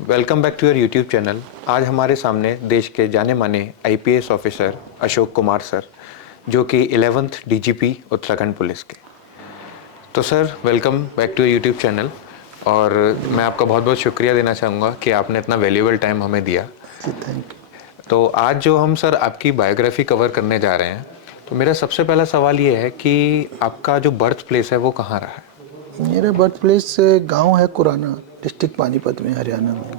Welcome back to your YouTube channel. आज हमारे सामने देश के जाने माने IPS officer Ashok Kumar sir, जो कि 11th डीजीपी उत्तराखंड पुलिस के। तो sir, welcome back to your YouTube channel. और मैं आपका बहुत बहुत शुक्रिया देना चाहूँगा कि आपने इतना वैल्यूएबल टाइम हमें दिया। जी थैंक यू। तो आज जो हम सर आपकी बायोग्राफी कवर करने जा रहे हैं, तो मेरा सबसे पहला सवाल ये है कि आपका जो बर्थ प्लेस है वो कहाँ रहा है? मेरा बर्थ प्लेस गांव है कुराना, डिस्ट्रिक्ट पानीपत में, हरियाणा में।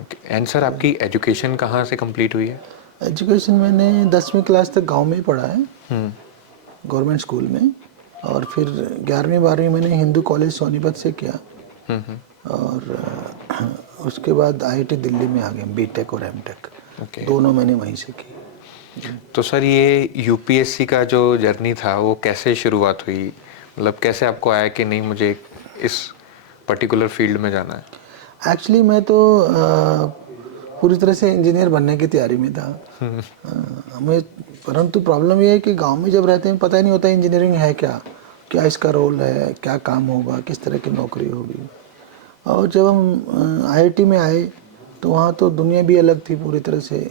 ओके। एंड सर, आपकी एजुकेशन कहाँ से कंप्लीट हुई है? एजुकेशन मैंने 10वीं क्लास तक गांव में ही पढ़ा है, हम्म। गवर्नमेंट स्कूल में। और फिर 11वीं 12वीं मैंने हिंदू कॉलेज सोनीपत से किया। और उसके बाद आईआईटी दिल्ली में आ गया, बीटेक और एमटेक ओके। दोनों मैंने वहीं से की। तो सर, ये यूपीएससी का जो जर्नी था वो कैसे शुरुआत हुई? मतलब कैसे आपको आया कि नहीं, मुझे इस पर्टिकुलर फील्ड में जाना है? एक्चुअली मैं तो पूरी तरह से इंजीनियर बनने की तैयारी में था। हमें परंतु प्रॉब्लम ये है कि गांव में जब रहते हैं पता ही नहीं होता इंजीनियरिंग है क्या, क्या इसका रोल है, क्या काम होगा, किस तरह की नौकरी होगी। और जब हम आईआईटी में आए तो वहाँ तो दुनिया भी अलग थी पूरी तरह से।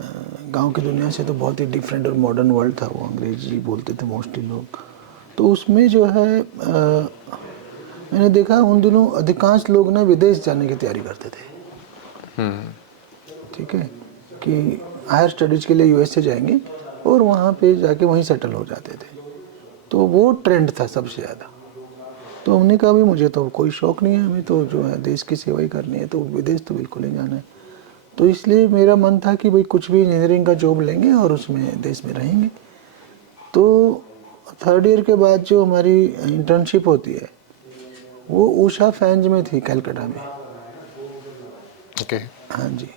गांव की दुनिया से तो बहुत ही डिफरेंट और मॉडर्न वर्ल्ड था। वो अंग्रेजी बोलते थे मोस्टली लोग। तो उसमें जो है मैंने देखा उन दिनों अधिकांश लोग ना विदेश जाने की तैयारी करते थे। ठीक है, कि हायर स्टडीज़ के लिए यूएसए जाएंगे और वहाँ पे जाके वहीं सेटल हो जाते थे। तो वो ट्रेंड था सबसे ज़्यादा। तो हमने कहा भी मुझे तो कोई शौक़ नहीं है, हमें तो जो है देश की सेवा ही करनी है, तो विदेश तो बिल्कुल नहीं जाना है। तो इसलिए मेरा मन था कि भाई कुछ भी इंजीनियरिंग का जॉब लेंगे और उसमें देश में रहेंगे। तो 3rd ईयर के बाद जो हमारी इंटर्नशिप होती है वो उषा फैंज में थी, कलकत्ता में। ओके। हाँ जी।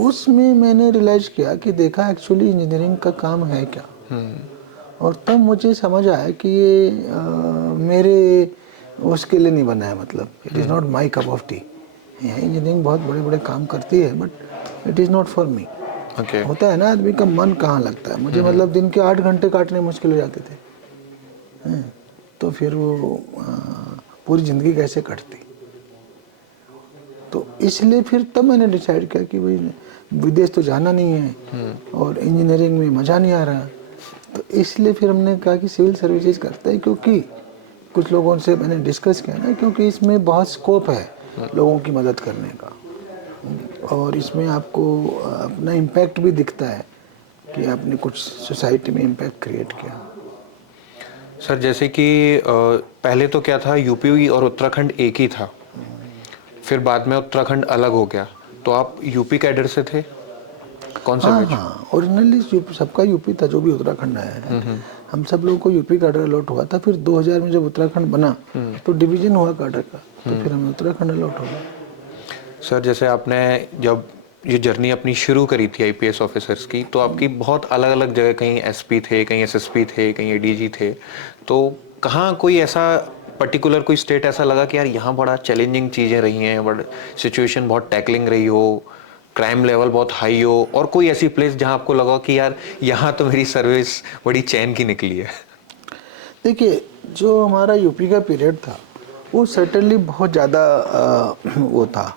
उसमें मैंने रियलाइज़ किया कि देखा एक्चुअली इंजीनियरिंग का काम है क्या। और तब मुझे समझ आया कि ये मेरे उसके लिए नहीं बना है। मतलब it is not my cup of T. Engineering बहुत बड़े बड़े काम करती है but it is not for me. Okay. होता है ना, आदमी का मन कहाँ लगता है। मुझे मतलब दिन के 8 घंटे काटने मुश्किल हो जाते थे। तो फिर वो पूरी ज़िंदगी कैसे कटती। तो इसलिए फिर तब मैंने डिसाइड किया कि भाई विदेश तो जाना नहीं है और इंजीनियरिंग में मज़ा नहीं आ रहा। तो इसलिए फिर हमने कहा कि सिविल सर्विसेज करते हैं, क्योंकि कुछ लोगों से मैंने डिस्कस किया ना, क्योंकि इसमें बहुत स्कोप है लोगों की मदद करने का। और इसमें आपको अपना इम्पैक्ट भी दिखता है कि आपने कुछ सोसाइटी में इम्पैक्ट क्रिएट किया। सर, जैसे कि पहले तो क्या था, यूपी और उत्तराखंड एक ही था, फिर बाद में उत्तराखंड अलग हो गया। तो आप यूपी कैडर से थे? कौन सा हाँ बैच? हाँ, ओरिजिनली सबका यूपी था जो भी उत्तराखंड आया है। हम सब लोगों को यूपी कैडर अलॉट हुआ था। फिर 2000 में जब उत्तराखंड बना तो डिवीजन हुआ कैडर का, तो फिर हमें उत्तराखंड अलॉट हो गया। सर, जैसे आपने जब ये जर्नी अपनी शुरू करी थी आईपीएस ऑफिसर्स की, तो आपकी बहुत अलग अलग जगह, कहीं एसपी थे, कहीं एसएसपी थे, कहीं एडीजी थे। तो कहाँ कोई ऐसा पर्टिकुलर कोई स्टेट ऐसा लगा कि यार यहाँ बड़ा चैलेंजिंग चीज़ें रही हैं, बट सिचुएशन बहुत टैकलिंग रही हो, क्राइम लेवल बहुत हाई हो, और कोई ऐसी प्लेस जहाँ आपको लगा कि यार यहाँ तो मेरी सर्विस बड़ी चैन की निकली है? देखिए, जो हमारा यूपी का पीरियड था वो सर्टेनली बहुत ज़्यादा वो था,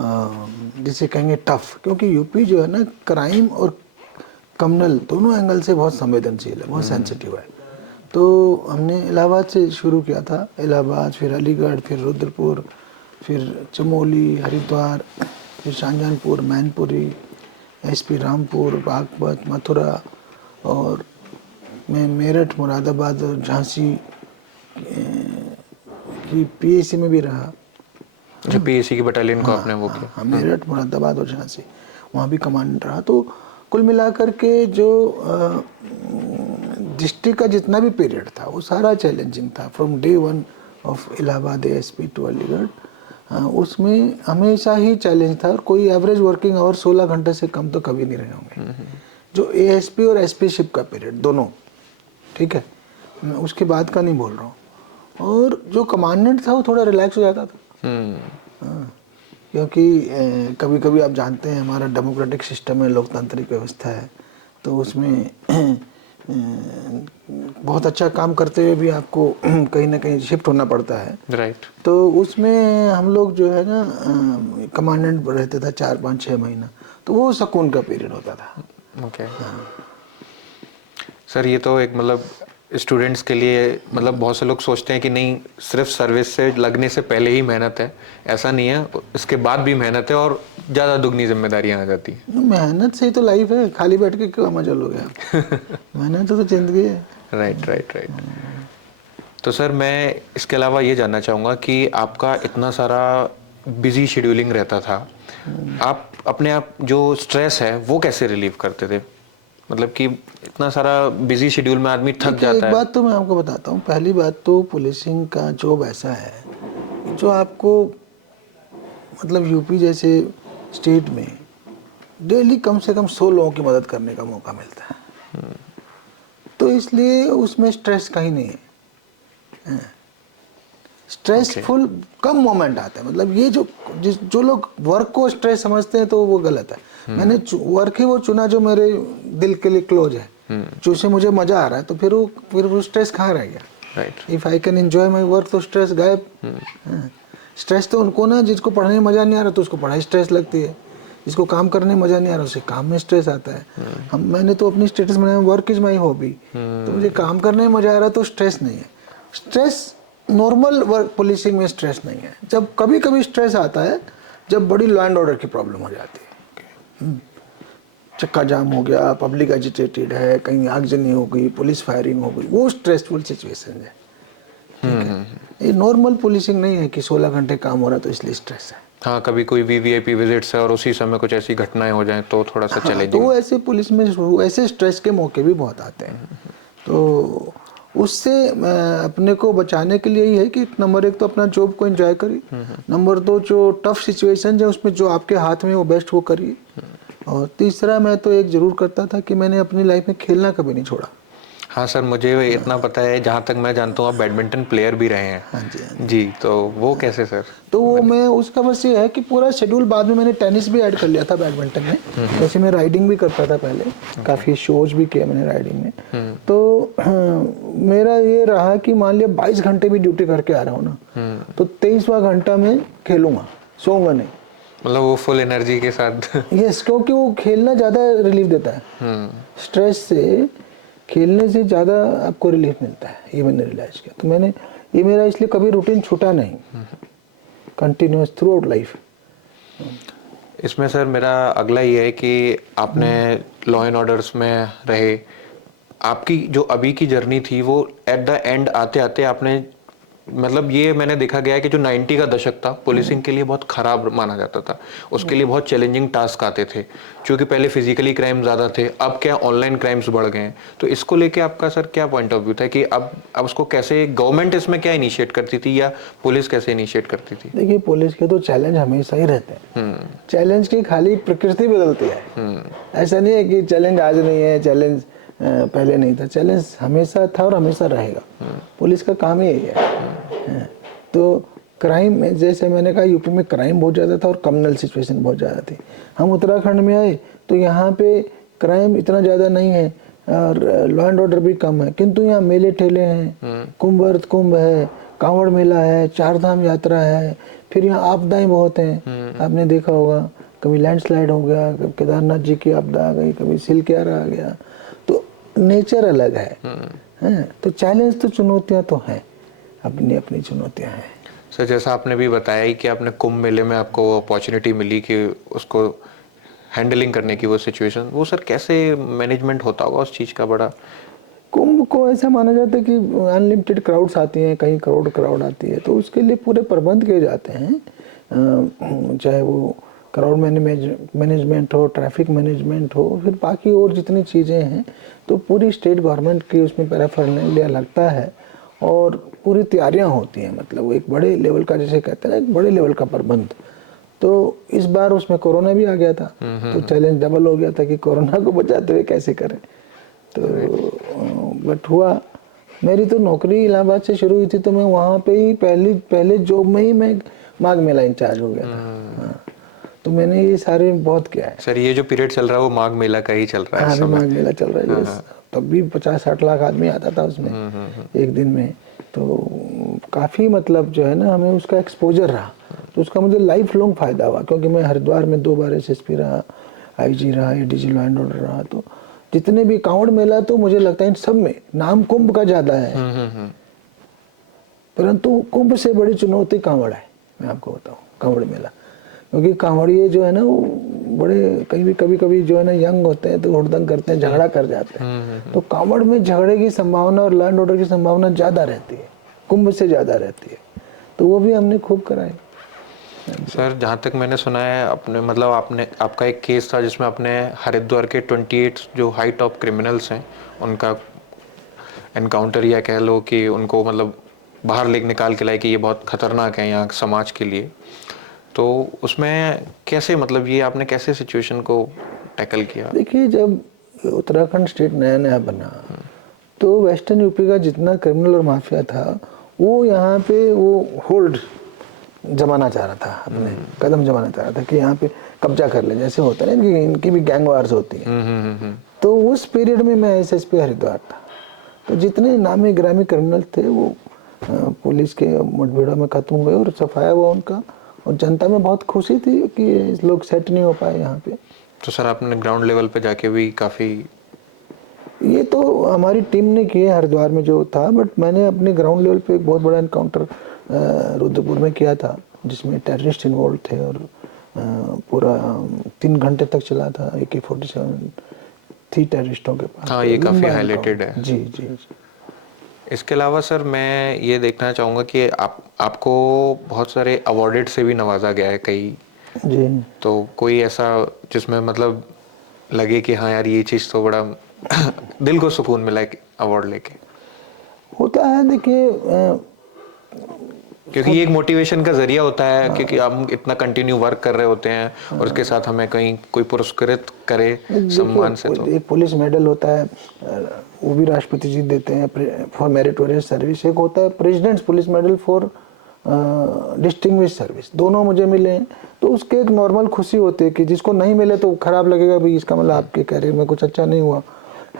जिसे कहेंगे टफ। क्योंकि यूपी जो है ना, क्राइम और कम्युनल दोनों एंगल से बहुत संवेदनशील है, बहुत सेंसिटिव है। तो हमने इलाहाबाद से शुरू किया था। इलाहाबाद, फिर अलीगढ़, फिर रुद्रपुर, फिर चमोली, हरिद्वार, फिर शाहजहानपुर, मैनपुरी, एसपी रामपुर, बागपत, मथुरा, और मैं मेरठ, मुरादाबाद और झांसी की पीएसी में भी रहा। जो पीएसी की बटालियन को हाँ आपने वो हाँ किया? हाँ, मेरठ, मुरादाबाद और झांसी, वहाँ भी कमांड रहा। तो कुल मिलाकर के जो डिस्ट्रिक्ट का जितना भी पीरियड था वो सारा चैलेंजिंग था, from day 1 of Allahabad ASP to Aligarh. उसमें हमेशा ही चैलेंज था। और कोई एवरेज वर्किंग आवर 16 घंटे से कम तो कभी नहीं रहे होंगे। जो एएसपी और एसपी शिप का पीरियड दोनों, ठीक है, मैं उसके बाद का नहीं बोल रहा हूँ। और जो कमांडेंट था वो थोड़ा रिलैक्स हो जाता था। हाँ, क्योंकि कभी कभी आप जानते हैं हमारा डेमोक्रेटिक सिस्टम है, लोकतांत्रिक व्यवस्था है। तो उसमें बहुत अच्छा काम करते हुए भी आपको कहीं ना कहीं शिफ्ट होना पड़ता है। राइट। तो उसमें हम लोग जो है ना कमांडेंट रहते था 4 5 6 महीना, तो वो सुकून का पीरियड होता था। ओके सर, ये तो एक मतलब स्टूडेंट्स के लिए मतलब बहुत से लोग सोचते हैं कि नहीं सिर्फ सर्विस से लगने से पहले ही मेहनत है, ऐसा नहीं है, इसके बाद भी मेहनत है और ज़्यादा दुगनी जिम्मेदारियां आ जाती हैं। मेहनत से ही तो लाइफ है, खाली बैठ के क्यों मजा लोगे आप। मेहनत तो जिंदगी है। Right right right. तो सर मैं इसके अलावा ये जानना चाहूँगा कि आपका इतना सारा बिजी शेड्यूलिंग रहता था, आप अपने आप जो स्ट्रेस है वो कैसे रिलीव करते थे? मतलब कि इतना सारा बिजी शेड्यूल में आदमी थक देखिए जाता एक है। बात तो मैं आपको बताता हूँ, पहली बात तो पुलिसिंग का जॉब ऐसा है जो आपको मतलब यूपी जैसे स्टेट में डेली कम से कम 100 लोगों की मदद करने का मौका मिलता है। तो इसलिए उसमें स्ट्रेस कहीं नहीं है। स्ट्रेसफुल कम मोमेंट आता है, मतलब ये जो लोग वर्क को स्ट्रेस समझते हैं तो वो गलत है। मैंने वर्क ही वो चुना जो मेरे दिल के लिए क्लोज है, जो से मुझे मजा आ रहा है, तो फिर वो स्ट्रेस कहाँ रह गया। Right. If I can enjoy my work तो स्ट्रेस गायब। स्ट्रेस तो उनको ना, जिसको पढ़ने में मजा नहीं आ रहा तो उसको पढ़ाई स्ट्रेस लगती है, जिसको काम करने में मजा नहीं आ रहा उसे काम में स्ट्रेस आता है। मैंने तो अपनी स्टेटस बनाया वर्क इज माई हॉबी, तो मुझे काम करने में मजा आ रहा है तो स्ट्रेस नहीं है। स्ट्रेस नॉर्मल वर्क पुलिसिंग में स्ट्रेस नहीं है। जब कभी कभी स्ट्रेस आता है जब बड़ी लॉ एंड ऑर्डर की प्रॉब्लम हो जाती है, चक्का जाम हो गया, पब्लिक एजिटेटेड है, कहीं आगजनी हो गई, पुलिस फायरिंग हो गई, वो स्ट्रेसफुल सिचुएशन है। ठीक है, ये नॉर्मल पुलिसिंग नहीं है कि 16 घंटे काम हो रहा तो इसलिए स्ट्रेस है। हाँ, कभी कोई वीवीआईपी विजिट्स है और उसी समय कुछ ऐसी घटनाएं हो जाएं तो थोड़ा सा हाँ, चैलेंजिंग। तो ऐसे पुलिस में ऐसे स्ट्रेस के मौके भी बहुत आते हैं। तो उससे अपने को बचाने के लिए ही है कि नंबर 1 तो अपना जॉब को एंजॉय करिए, नंबर 2 जो टफ सिचुएशन है उसमें जो आपके हाथ में वो बेस्ट वो करिए, और तीसरा मैं तो एक जरूर करता था कि मैंने अपनी लाइफ में खेलना कभी नहीं छोड़ा। हाँ सर, मुझे इतना पता है, जहाँ तक मैं जानता हूँ आप बैडमिंटन प्लेयर भी रहे हैं। हाँ जी, हाँ जी। जी, तो वो कैसे सर? तो वो मैं उसका बस ये है कि पूरा शेड्यूल, बाद में मैंने टेनिस भी ऐड कर लिया था बैडमिंटन में। वैसे मैं राइडिंग भी करता था पहले, काफ़ी शोज भी किया मैंने राइडिंग में। तो मेरा ये रहा कि मान लिया 22 घंटे भी ड्यूटी करके आ रहा हूँ ना, तो 23वां घंटा में खेलूंगा, सोऊंगा नहीं। मतलब वो फुल एनर्जी के साथ। यस, क्योंकि वो खेलना ज़्यादा रिलीफ देता है। स्ट्रेस से खेलने से ज़्यादा आपको रिलीफ मिलता है, ये मैंने रियलाइज किया। तो मैंने ये मेरा इसलिए कभी रूटीन छूटा नहीं, कंटिन्यूस थ्रू आउट लाइफ। इसमें सर मेरा अगला ये है कि आपने लॉ एंड ऑर्डर्स में रहे, आपकी जो अभी की जर्नी थी वो एट द एंड आते आते आपने मतलब ये मैंने देखा गया है कि जो 90 का दशक था पुलिसिंग के लिए बहुत खराब माना जाता था, उसके लिए बहुत चैलेंजिंग टास्क आते थे, क्योंकि पहले फिजिकली क्राइम ज़्यादा थे, अब क्या ऑनलाइन क्राइम्स बढ़ गए हैं। तो इसको लेके आपका सर क्या पॉइंट ऑफ व्यू था कि अब उसको कैसे गवर्नमेंट इसमें क्या इनिशिएट करती थी या पुलिस कैसे इनिशिएट करती थी? देखिए पुलिस के तो चैलेंज हमेशा ही रहते हैं। चैलेंज की खाली प्रकृति बदलती है। ऐसा नहीं है कि चैलेंज आज नहीं है, चैलेंज पहले नहीं था, चैलेंज हमेशा था और हमेशा रहेगा। पुलिस का काम ही यही है। तो क्राइम में, जैसे मैंने कहा, यूपी में क्राइम बहुत ज़्यादा था और कम्युनल सिचुएशन बहुत ज़्यादा थी। हम उत्तराखंड में आए तो यहाँ पे क्राइम इतना ज़्यादा नहीं है और लॉ एंड ऑर्डर भी कम है, किंतु यहाँ मेले ठेले हैं, कुंभ अर्थ कुंभ है, कांवड़ मेला है, 4 धाम यात्रा है, फिर यहाँ आपदाएं बहुत हैं। आपने देखा होगा, कभी लैंडस्लाइड हो गया, कभी केदारनाथ जी की आपदा आ गई, कभी सिलक्यारा आ गया। तो नेचर अलग है। तो चैलेंज तो चुनौतियाँ तो हैं, अपनी अपनी चुनौतियाँ हैं। सर जैसा आपने भी बताया ही कि आपने कुंभ मेले में आपको अपॉर्चुनिटी मिली कि उसको हैंडलिंग करने की, वो सिचुएशन, वो सर कैसे मैनेजमेंट होता होगा उस चीज़ का? बड़ा कुंभ को ऐसा माना जाता है कि अनलिमिटेड क्राउड्स आती हैं, कहीं करोड़ क्राउड आती है, तो उसके लिए पूरे प्रबंध किए जाते हैं, चाहे वो क्राउड मैनेजमेंट हो, ट्रैफिक मैनेजमेंट हो, फिर बाकी और जितनी चीज़ें हैं, तो पूरी स्टेट गवर्नमेंट की उसमें पैराफर्नालिया लगता है और पूरी तैयारियां होती हैं। मतलब वो एक बड़े लेवल का, जैसे कहते हैं ना, एक बड़े लेवल का प्रबंध। तो इस बार उसमें कोरोना भी आ गया था, तो चैलेंज डबल हो गया था कि कोरोना को बचाते हुए कैसे करें। तो बट हुआ। मेरी तो नौकरी इलाहाबाद से शुरू हुई थी, तो मैं वहाँ पे ही पहले जॉब में ही मैं माघ मेला इंचार्ज हो गया था। हाँ, तो मैंने ये सारे बहुत किया है। सर ये जो पीरियड चल रहा है वो माघ मेला का ही चल रहा है हाँ, इस अभी समय। माघ मेला चल रहा है। तब भी 50-60 लाख आदमी आता था उसमें एक दिन में। तो काफ़ी मतलब जो है ना हमें उसका एक्सपोजर रहा, तो उसका मुझे लाइफ लॉन्ग फ़ायदा हुआ, क्योंकि मैं हरिद्वार में 2 बार एसएसपी रहा, आईजी रहा, एडीजी लॉ एंड ऑर्डर रहा। तो जितने भी कांवड़ मेला, तो मुझे लगता है इन सब में नाम कुंभ का ज़्यादा है, परंतु कुंभ से बड़ी चुनौती कांवड़ है। मैं आपको बताऊं कांवड़ मेला, क्योंकि कांवड़िए जो है ना वो बड़े कभी कभी जो है ना यंग होते हैं तो हुड़दंग करते हैं, झगड़ा कर जाते हैं। तो कांवड़ में झगड़े की संभावना और लॉ एंड ऑर्डर की संभावना ज़्यादा रहती है, कुंभ से ज़्यादा रहती है। तो वो भी हमने खूब कराई। सर जहाँ तक मैंने सुना है, अपने मतलब आपका एक केस था जिसमें आपने हरिद्वार के 28 जो हाई टॉप क्रिमिनल्स हैं उनका एनकाउंटर, या कह लो कि उनको मतलब बाहर निकाल के लाए कि ये बहुत खतरनाक है यहाँ समाज के लिए। तो उसमें कैसे, मतलब ये आपने कैसे सिचुएशन को टैकल किया? देखिए, जब उत्तराखंड स्टेट नया नया बना तो वेस्टर्न यूपी का जितना क्रिमिनल और माफिया था वो यहाँ पे वो होल्ड जमाना चाह रहा था, अपने कदम जमाना चाह रहा था कि यहाँ पे कब्जा कर ले, जैसे होता है ना इनकी भी गैंग वार्स होती है। तो उस पीरियड में मैं एसएसपी हरिद्वार था, तो जितने नामी ग्रामी क्रिमिनल थे वो पुलिस के मुठभेड़ों में खत्म हुए और सफाया हुआ उनका, और जनता में बहुत खुशी थी कि लोग सेट नहीं हो पाए यहाँ पे। तो सर आपने ग्राउंड लेवल पे जाके भी काफ़ी, ये तो हमारी टीम ने किया हरिद्वार में जो था, बट मैंने अपने ग्राउंड लेवल पे एक बहुत बड़ा एनकाउंटर रुद्रपुर में किया था, जिसमें टेररिस्ट इन्वॉल्व थे, और पूरा 3 घंटे तक चला था। AK-47 थी टेररिस्टों के पास। हाँ, ये काफ़ी हाईलाइटेड है। जी जी जी। इसके अलावा सर मैं ये देखना चाहूँगा कि आपको बहुत सारे अवार्डेड से भी नवाजा गया है कई जी। तो कोई ऐसा जिसमें मतलब लगे कि हाँ यार ये चीज़ तो बड़ा दिल को सुकून मिला है अवार्ड लेके? होता है, देखिए क्योंकि ये एक मोटिवेशन का जरिया होता है, क्योंकि हम इतना कंटिन्यू वर्क कर रहे होते हैं और उसके साथ हमें कहीं कोई पुरस्कृत करे सम्मान से। तो एक पुलिस मेडल होता है, वो भी राष्ट्रपति जी देते हैं फॉर मेरिटोरियस सर्विस। एक होता है presidents police medal for distinguish service. दोनों मुझे मिले हैं, तो उसके एक नॉर्मल खुशी होती है कि जिसको नहीं मिले तो खराब लगेगा भी, इसका मतलब आपके कैरियर में कुछ अच्छा नहीं हुआ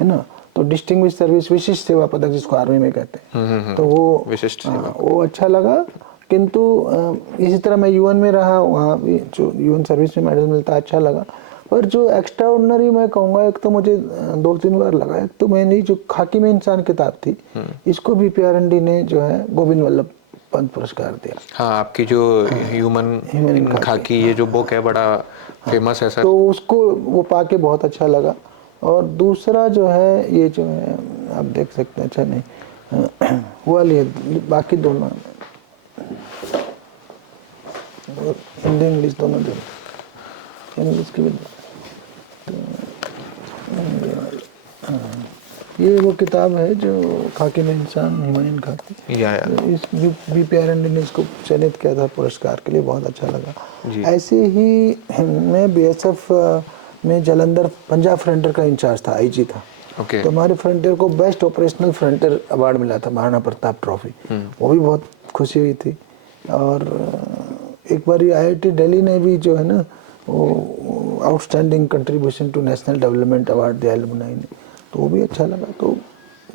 है ना। तो डिस्टिंग्विश सर्विस, विशिष्ट सेवा पदक जिसको आर्मी में कहते हैं, तो वो विशिष्ट सेवा, वो अच्छा लगा। किंतु इसी तरह मैं यूएन में रहा, वहाँ भी जो यूएन सर्विस में मेडल मिलता है, अच्छा लगा। पर जो एक्स्ट्रा ऑर्डिनरी मैं कहूँगा, एक तो मुझे 2-3 बार लगा। एक तो मैंने जो खाकी में इंसान किताब थी, इसको भी PRND ने जो है गोविंद वल्लभ पंत पुरस्कार दिया। हाँ, आपकी जो ह्यूमन खाकी ये जो बुक है बड़ा फेमस है सर। तो उसको वो पाके बहुत अच्छा लगा। और दूसरा जो है ये जो है आप देख सकते हैं, अच्छा नहीं वो वाली, बाकी दोनों हिंदी इंग्लिश दोनों दे, इंग्लिश की भी। तो ये वो किताब है जो खाकी में इंसान, हुमायूं खाकी। या इस PRND ने इसको चयनित किया था पुरस्कार के लिए, बहुत अच्छा लगा। ऐसे ही मैं BSF में जालंधर पंजाब फ्रंटियर का इंचार्ज था, IG था। तो हमारे फ्रंटियर को बेस्ट ऑपरेशनल फ्रंटियर अवार्ड मिला था, महाराणा प्रताप ट्रॉफी। वो भी बहुत खुशी हुई थी। और एक बार IIT दिल्ली ने भी जो है ना वो outstanding contribution to national development award दिया एलुमनाई ने, तो वो भी अच्छा लगा। तो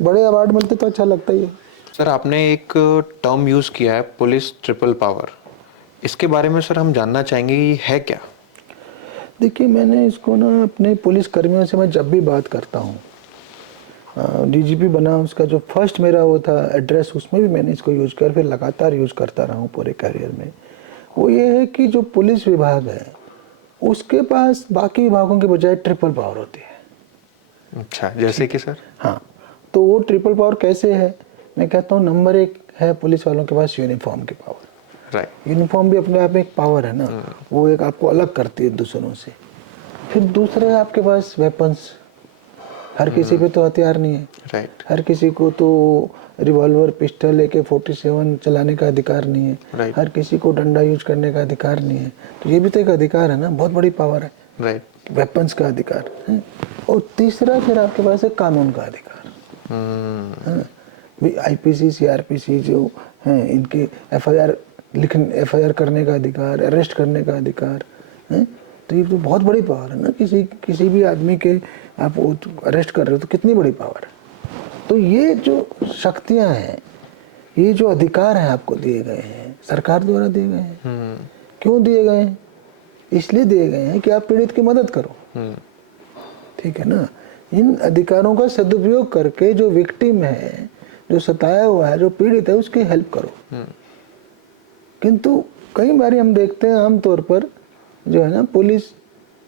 बड़े अवार्ड मिलते तो अच्छा लगता ही है। सर आपने एक टर्म यूज़ किया है, पुलिस ट्रिपल पावर, इसके बारे में सर हम जानना चाहेंगे ये है क्या? देखिए, मैंने इसको ना अपने पुलिस कर्मियों से मैं जब भी बात करता हूँ, DGP बना उसका जो फर्स्ट मेरा वो था एड्रेस, उसमें भी मैंने इसको यूज किया, फिर लगातार यूज करता रहा हूँ पूरे करियर में। वो ये है कि जो पुलिस विभाग है उसके पास बाकी विभागों के बजाय ट्रिपल पावर होती है। अच्छा, जैसे कि सर? हाँ, तो वो ट्रिपल पावर कैसे है? मैं कहता हूँ, नंबर 1 है पुलिस वालों के पास यूनिफॉर्म की पावर। राइट। यूनिफॉर्म भी अपने आप में एक पावर है ना, वो एक आपको अलग करती है दूसरों से। फिर दूसरा है आपके पास वेपन्स। हर किसी पे तो हथियार नहीं है। राइट। हर किसी को तो रिवॉल्वर, पिस्टल, AK-47 चलाने का अधिकार नहीं है। राइट। हर किसी को डंडा यूज करने का अधिकार नहीं है। तो ये भी तो एक अधिकार है ना, बहुत बड़ी पावर है। राइट। वेपन्स का अधिकार है। और तीसरा फिर आपके पास है कानून का अधिकार। IPC, CRPC जो हैं, इनके FIR करने का अधिकार, अरेस्ट करने का अधिकार है। तो ये तो बहुत बड़ी पावर है ना, किसी भी आदमी के आप अरेस्ट कर रहे हो तो कितनी बड़ी पावर है। तो ये जो शक्तियां हैं, ये जो अधिकार हैं आपको दिए गए हैं, सरकार द्वारा दिए गए हैं। क्यों दिए गए हैं? इसलिए दिए गए हैं कि आप पीड़ित की मदद करो, ठीक है ना। इन अधिकारों का सदुपयोग करके जो विक्टिम है, जो सताया हुआ है, जो पीड़ित है, उसकी हेल्प करो। किंतु कई बार हम देखते हैं आमतौर पर जो है ना, पुलिस,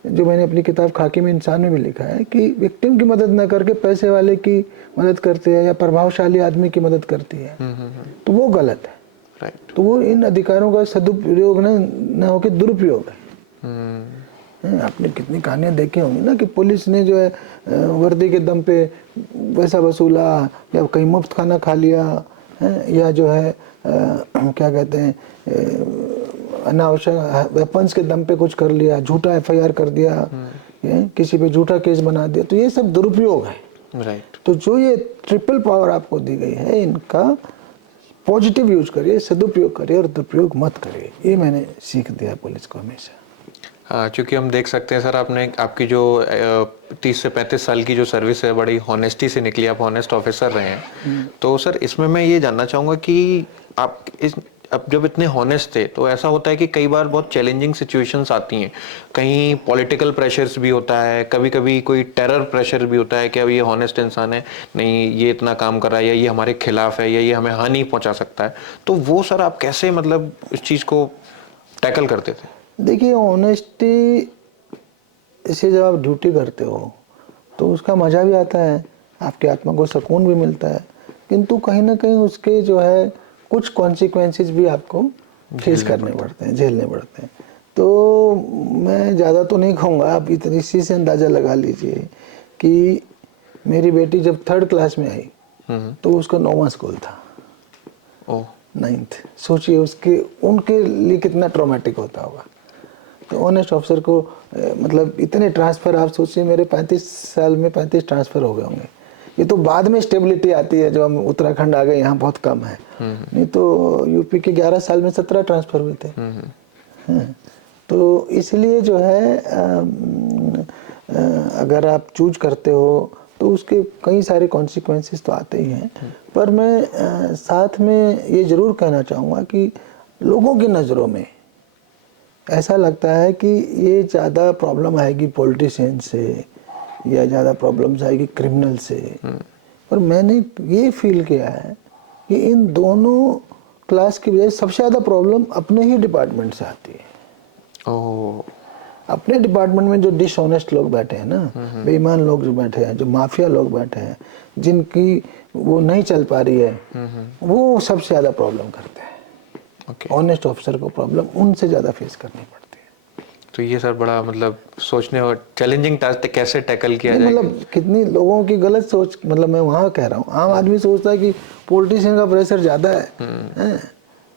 जो मैंने अपनी किताब खाकी में इंसान में भी लिखा है, कि विक्टिम की मदद न करके पैसे वाले की मदद करती है या प्रभावशाली आदमी की मदद करती है, तो वो गलत है। राइट। तो वो इन अधिकारों का सदुपयोग न होकर दुरुपयोग है। आपने कितनी कहानियां देखी होंगी ना कि पुलिस ने जो है वर्दी के दम पे पैसा वसूला, या कहीं मुफ्त खाना खा लिया, या जो है क्या कहते हैं, अनावश्यक वेपन्स के दम पे कुछ कर लिया, झूठा एफआईआर कर दिया, किसी पे झूठा केस बना दिया, तो ये सब दुरुपयोग है। राइट। तो जो ये ट्रिपल पावर आपको दी गई है, इनका पॉजिटिव यूज करिए, सदुपयोग करिए और दुरुपयोग मत करिए। ये मैंने सीख दिया पुलिस को हमेशा। हाँ, क्योंकि हम देख सकते हैं सर, आपकी जो 30 से 35 साल की जो सर्विस है, बड़ी हॉनेस्टी से निकली, आप हॉनेस्ट ऑफिसर रहे हैं। तो सर इसमें मैं ये जानना चाहूँगा कि आप अब जब इतने हॉनेस्ट थे, तो ऐसा होता है कि कई बार बहुत चैलेंजिंग सिचुएशंस आती हैं, कहीं पॉलिटिकल प्रेशर्स भी होता है, कभी कभी कोई टेरर प्रेशर भी होता है कि अब ये हॉनेस्ट इंसान है, नहीं ये इतना काम कर रहा है, या ये हमारे खिलाफ है, या ये हमें हानि पहुंचा सकता है। तो वो सर आप कैसे मतलब इस चीज़ को टैकल करते थे? देखिए, ऑनेस्टी से जब आप ड्यूटी करते हो तो उसका मज़ा भी आता है, आपके आत्मा को सुकून भी मिलता है, किंतु कहीं ना कहीं उसके जो है कुछ कॉन्सिक्वेंसेस भी आपको फेस करने पड़ते हैं, झेलने पड़ते हैं। तो मैं ज़्यादा तो नहीं कहूँगा, आप इसी से अंदाज़ा लगा लीजिए कि मेरी बेटी जब 3rd क्लास में आई तो उसका 9वां स्कूल था। ओह। 9th, सोचिए उनके लिए कितना ट्रॉमेटिक होता होगा। तो ऑनेस्ट ऑफिसर को मतलब इतने ट्रांसफ़र, आप सोचिए मेरे 35 साल में 35 ट्रांसफ़र हो गए होंगे। ये तो बाद में स्टेबिलिटी आती है, जो हम उत्तराखंड आ गए यहाँ बहुत कम है, नहीं तो यूपी के 11 साल में 17 ट्रांसफ़र हुए थे। तो इसलिए जो है अगर आप चूज करते हो तो उसके कई सारे कॉन्सिक्वेंसेस तो आते ही हैं। पर मैं साथ में ये ज़रूर कहना चाहूँगा कि लोगों की नज़रों में ऐसा लगता है कि ये ज़्यादा प्रॉब्लम आएगी पॉलिटिशियन से, या ज़्यादा प्रॉब्लम्स आएगी क्रिमिनल से। पर मैंने ये फील किया है कि इन दोनों क्लास की वजह से सबसे ज़्यादा प्रॉब्लम अपने ही डिपार्टमेंट से आती है। ओह। अपने डिपार्टमेंट में जो डिसऑनेस्ट लोग बैठे हैं ना, बेईमान लोग जो बैठे हैं, जो माफिया लोग बैठे हैं, जिनकी वो नहीं चल पा रही है, वो सबसे ज़्यादा प्रॉब्लम करते हैं। ऑनेस्ट ऑफिसर को प्रॉब्लम उनसे ज़्यादा फेस करनी पड़ती है। तो ये सर बड़ा मतलब सोचने और चैलेंजिंग टास्क कैसे टैकल किया जाए। मतलब कितनी लोगों की गलत सोच, मतलब मैं वहाँ कह रहा हूँ, आम आदमी सोचता है कि पॉलिटिशियन का प्रेशर ज़्यादा है,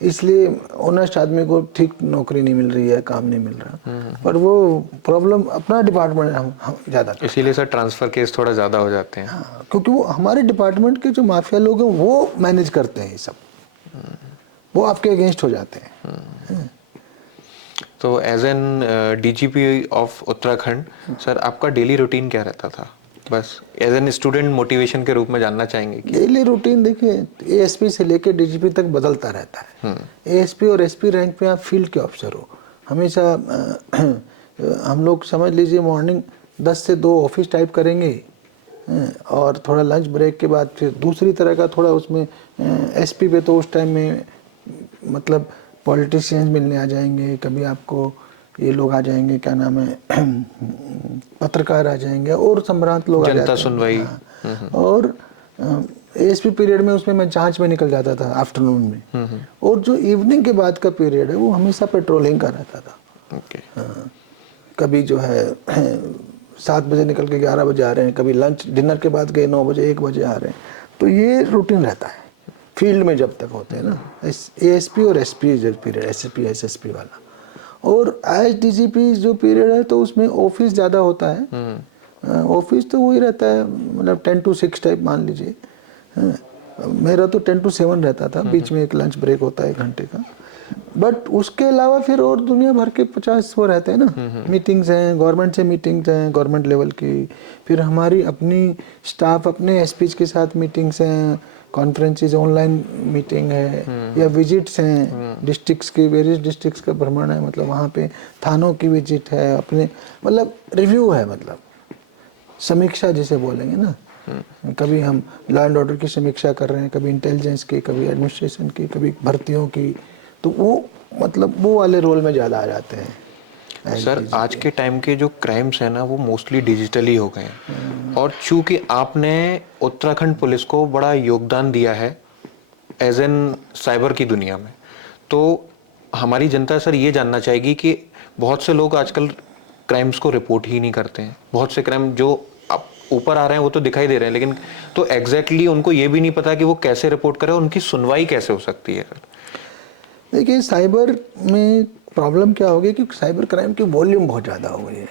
इसलिए ऑनेस्ट आदमी को ठीक नौकरी नहीं मिल रही है, काम नहीं मिल रहा। पर वो प्रॉब्लम अपना डिपार्टमेंट हम ज़्यादा, इसीलिए सर ट्रांसफ़र केस थोड़ा ज़्यादा हो जाते हैं। हाँ, क्योंकि वो हमारे डिपार्टमेंट के जो माफिया लोग हैं वो मैनेज करते हैं ये सब, वो आपके अगेंस्ट हो जाते हैं। तो as an DGP of Uttarakhand sir, आपका डेली रूटीन क्या रहता था? बस एज एन स्टूडेंट मोटिवेशन के रूप में जानना चाहेंगे कि डेली रूटीन देखिए एएसपी से लेकर डीजीपी तक बदलता रहता है। एएसपी और एसपी रैंक पे आप फील्ड के ऑफिसर हो हमेशा। हम लोग समझ लीजिए मॉर्निंग 10 से 2 ऑफिस टाइप करेंगे, और थोड़ा लंच ब्रेक के बाद फिर दूसरी तरह का थोड़ा उसमें एसपी पे तो उस टाइम में मतलब पॉलिटिशियंस मिलने आ जाएंगे, कभी आपको ये लोग आ जाएंगे, क्या नाम है, पत्रकार आ जाएंगे और संभ्रांत लोग आ जाते हैं, जनता सुनवाई। और एएसपी पीरियड में उसमें मैं जांच में निकल जाता था आफ्टरनून में। और जो इवनिंग के बाद का पीरियड है वो हमेशा पेट्रोलिंग का रहता था। कभी जो है 7 बजे निकल के 11 बजे आ रहे हैं, कभी लंच डिनर के बाद गए 9 बजे 1 बजे आ रहे हैं। तो ये रूटीन रहता है फील्ड में जब तक होते हैं ना, एएसपी और एसपी जो पीरियड, एसपी एसएसपी वाला। और एज डीजीपी जो पीरियड है तो उसमें ऑफिस ज़्यादा होता है। ऑफिस तो वही रहता है, मतलब 10 to 6 टाइप मान लीजिए। मेरा तो 10 to 7 रहता था, बीच में एक लंच ब्रेक होता है 1 घंटे का। बट उसके अलावा फिर और दुनिया भर के 50 वो रहते हैं ना, मीटिंग्स हैं, गवर्नमेंट से मीटिंग्स हैं, गवर्नमेंट लेवल की, फिर हमारी अपनी स्टाफ अपने एसपीज के साथ मीटिंग्स हैं, कॉन्फ्रेंसेस, ऑनलाइन मीटिंग है, या विजिट्स हैं डिस्ट्रिक्ट्स की, वेरियस डिस्ट्रिक्ट्स का भ्रमण है, मतलब वहाँ पे थानों की विजिट है, अपने मतलब रिव्यू है, मतलब समीक्षा जिसे बोलेंगे ना। कभी हम लॉ एंड ऑर्डर की समीक्षा कर रहे हैं, कभी इंटेलिजेंस की, कभी एडमिनिस्ट्रेशन की, कभी भर्तियों की, तो वो मतलब वो वाले रोल में ज़्यादा आ जाते हैं। सर आज के टाइम के जो क्राइम्स हैं ना वो मोस्टली डिजिटली हो गए हैं, और चूंकि आपने उत्तराखंड पुलिस को बड़ा योगदान दिया है एज एन साइबर की दुनिया में, तो हमारी जनता सर ये जानना चाहेगी कि बहुत से लोग आजकल क्राइम्स को रिपोर्ट ही नहीं करते हैं। बहुत से क्राइम जो आप ऊपर आ रहे हैं वो तो दिखाई दे रहे हैं, लेकिन तो एग्जैक्टली उनको ये भी नहीं पता कि वो कैसे रिपोर्ट करें, उनकी सुनवाई कैसे हो सकती है सर। देखिए साइबर में प्रॉब्लम क्या हो गई कि साइबर क्राइम की वॉल्यूम बहुत ज़्यादा हो गई है।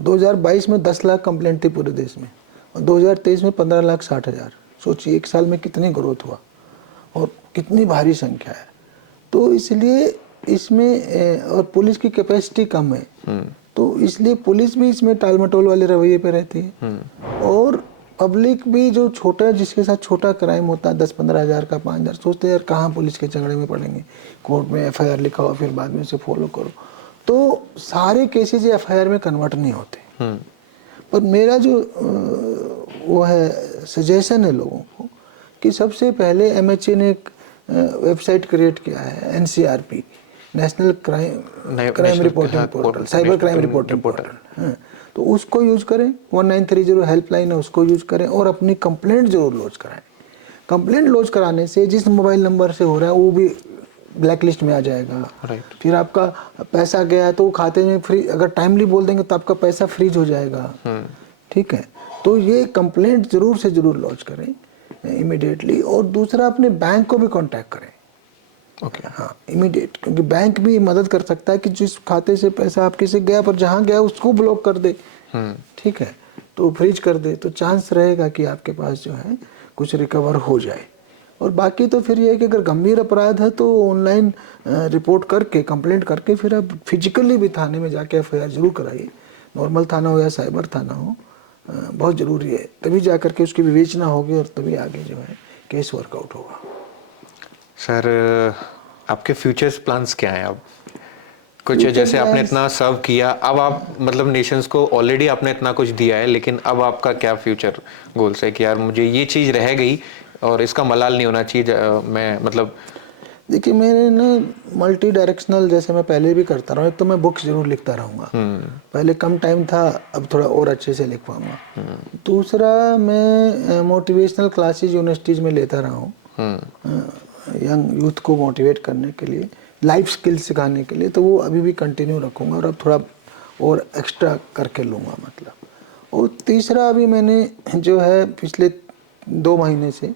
2022 में 10 लाख कंप्लेंट थी पूरे देश में, और 2023 में 15,60,000। सोचिए एक साल में कितनी ग्रोथ हुआ और कितनी भारी संख्या है। तो इसलिए इसमें और पुलिस की कैपेसिटी कम है, तो इसलिए पुलिस भी इसमें टाल मटोल वाले रवैये पे रहती है, और पब्लिक भी जो छोटा, जिसके साथ छोटा क्राइम होता है 10-15 हज़ार का, 5,000, सोचते हैं यार कहाँ पुलिस के झगड़े में पड़ेंगे, कोर्ट में एफआईआर लिखा हो फिर बाद में उसे फॉलो करो, तो सारे केसेज एफआईआर में कन्वर्ट नहीं होते। पर मेरा जो वो है सजेशन है लोगों को कि सबसे पहले एमएचए ने एक वेबसाइट क्रिएट किया है, NCRP, national crime reporting portal, cyber crime reporting portal, तो उसको यूज करें। 1930 हेल्पलाइन है, उसको यूज करें, और अपनी कंप्लेंट जरूर लॉन्च कराएं। कंप्लेंट लॉन्च कराने से जिस मोबाइल नंबर से हो रहा है वो भी ब्लैक लिस्ट में आ जाएगा। फिर आपका पैसा गया है तो खाते में फ्री, अगर टाइमली बोल देंगे तो आपका पैसा फ्रीज हो जाएगा। ठीक है, तो ये कंप्लेंट जरूर से जरूर लॉन्च करें इमीडिएटली, और दूसरा अपने बैंक को भी कांटेक्ट करें। ओके, हाँ इमीडिएट, क्योंकि बैंक भी मदद कर सकता है कि जिस खाते से पैसा आपके से गया, पर जहाँ गया उसको ब्लॉक कर दे। ठीक है, तो फ्रीज कर दे, तो चांस रहेगा कि आपके पास जो है कुछ रिकवर हो जाए। और बाकी तो फिर ये है कि अगर गंभीर अपराध है तो ऑनलाइन रिपोर्ट करके, कंप्लेंट करके, फिर आप फिजिकली भी थाने में जाके एफआईआर जरूर कराइए। नॉर्मल थाना हो या साइबर थाना हो, बहुत ज़रूरी है, तभी जा करके उसकी विवेचना होगी और तभी आगे जो है केस वर्कआउट होगा। सर आपके फ्यूचर्स प्लान्स क्या हैं अब? कुछ जैसे आपने इतना सर्व किया, अब आप मतलब नेशंस को ऑलरेडी आपने इतना कुछ दिया है, लेकिन अब आपका क्या फ्यूचर गोल्स है कि यार मुझे ये चीज़ रह गई और इसका मलाल नहीं होना चाहिए, मैं मतलब। देखिए मेरे ना मल्टी डायरेक्शनल, जैसे मैं पहले भी करता रहा हूँ, एक तो मैं बुक्स जरूर लिखता रहूँगा, पहले कम टाइम था, अब थोड़ा और अच्छे से लिख पाऊँगा। दूसरा मैं मोटिवेशनल क्लासेज यूनिवर्सिटीज़ में लेता रहा हूँ, यंग यूथ को मोटिवेट करने के लिए, लाइफ स्किल्स सिखाने के लिए, तो वो अभी भी कंटिन्यू रखूँगा, और अब थोड़ा और एक्स्ट्रा करके लूँगा मतलब। और तीसरा अभी मैंने जो है पिछले 2 महीने से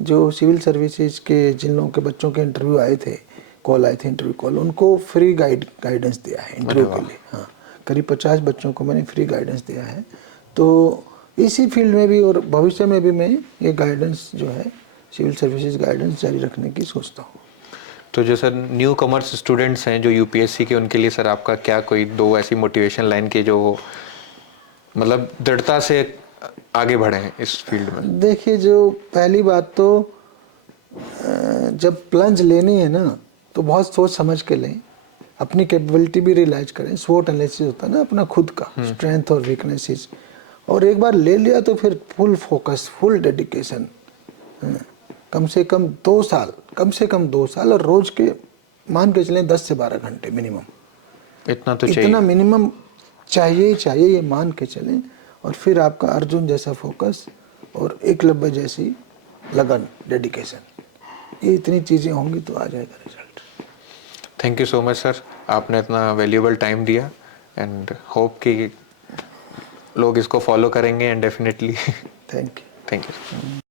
जो सिविल सर्विसेज के जिन लोगों के बच्चों के इंटरव्यू आए थे, कॉल आए थे, इंटरव्यू कॉल, उनको फ्री गाइडेंस दिया है इंटरव्यू के लिए। हाँ, करीब 50 बच्चों को मैंने फ्री गाइडेंस दिया है। तो इसी फील्ड में भी और भविष्य में भी मैं ये गाइडेंस जो है सिविल सर्विसेज गाइडेंस जारी रखने की सोचता हूँ। तो जो सर न्यू कॉमर्स स्टूडेंट्स हैं जो यूपीएससी के, उनके लिए सर आपका क्या कोई 2 ऐसी मोटिवेशन लाइन के जो मतलब दृढ़ता से आगे बढ़े हैं इस फील्ड में? देखिए, जो पहली बात तो जब प्लंज लेनी है ना तो बहुत सोच समझ के लें, अपनी कैपेबिलिटी भी रियलाइज करें। स्वोट एनालिसिस होता है ना अपना खुद का, स्ट्रेंथ और वीकनेसेस, और एक बार ले लिया तो फिर फुल फोकस, फुल डेडिकेशन, कम से कम 2 साल, कम से कम 2 साल, और रोज के मान के चलें 10 से 12 घंटे मिनिमम, इतना तो चाहिए, इतना मिनिमम चाहिए ही चाहिए, ये मान के चलें। और फिर आपका अर्जुन जैसा फोकस और एकलव्य जैसी लगन, डेडिकेशन, ये इतनी चीज़ें होंगी तो आ जाएगा result. Thank you so much sir, आपने इतना वैल्यूएबल टाइम दिया, एंड होप कि लोग इसको फॉलो करेंगे, and definitely thank you. Thank you.